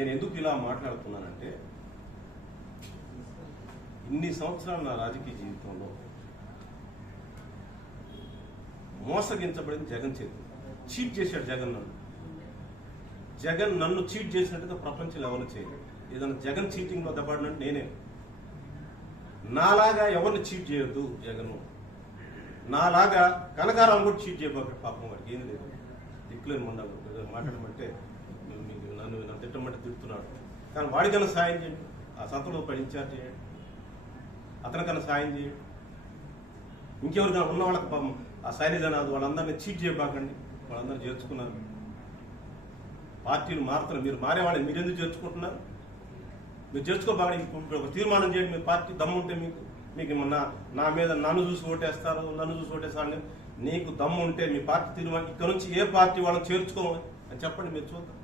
నేను ఎందుకు ఇలా మాట్లాడుతున్నానంటే ఇన్ని సంవత్సరాలు నా రాజకీయ జీవితంలో మోసగించబడింది జగన్ చేతి. చీట్ చేశాడు జగన్ నన్ను. జగన్ నన్ను చీట్ చేసినట్టుగా ప్రపంచంలో ఎవరు చేయలేదు. ఏదైనా జగన్ చీటింగ్లో దెబ్బడినట్టు నేనే. నాలాగా ఎవరిని చీట్ చేయొద్దు జగన్ నాలాగా కనకారాలు కూడా చీట్ చేయబోక పాపం వాడికి ఏం లేదు. దిక్కులేని మండలు మాట్లాడమంటే మీకు మీకు నన్ను నన్ను తిట్టమంటే తిడుతున్నాడు. కానీ వాడికన్నా సాయం చేయండి ఆ సంతలో పని ఇన్ఛార్జ్ చేయండి అతనికన్నా సాయం చేయండి ఇంకెవరికైనా ఉన్న వాళ్ళకి పాపం ఆ శైలజనాథ్ వాళ్ళందరినీ చీట్ చేయబాకండి. వాళ్ళందరూ చేర్చుకున్నారు. పార్టీలు మారుతున్నారు మీరు మారేవాళ్ళని మీరు ఎందుకు చేర్చుకుంటున్నారు? మీరు చేర్చుకోబాకండి. ఒక తీర్మానం చేయండి మీ పార్టీ దమ్ముంటే మీకు. మీకు నా నా మీద నన్ను చూసి ఓటేస్తారు నన్ను చూసి ఓటేస్తారు నీకు దమ్ము ఉంటే మీ పార్టీ తీర్మానం. ఇక్కడ నుంచి ఏ పార్టీ వాళ్ళని చేర్చుకోమని అని చెప్పండి మీరు చూద్దాం.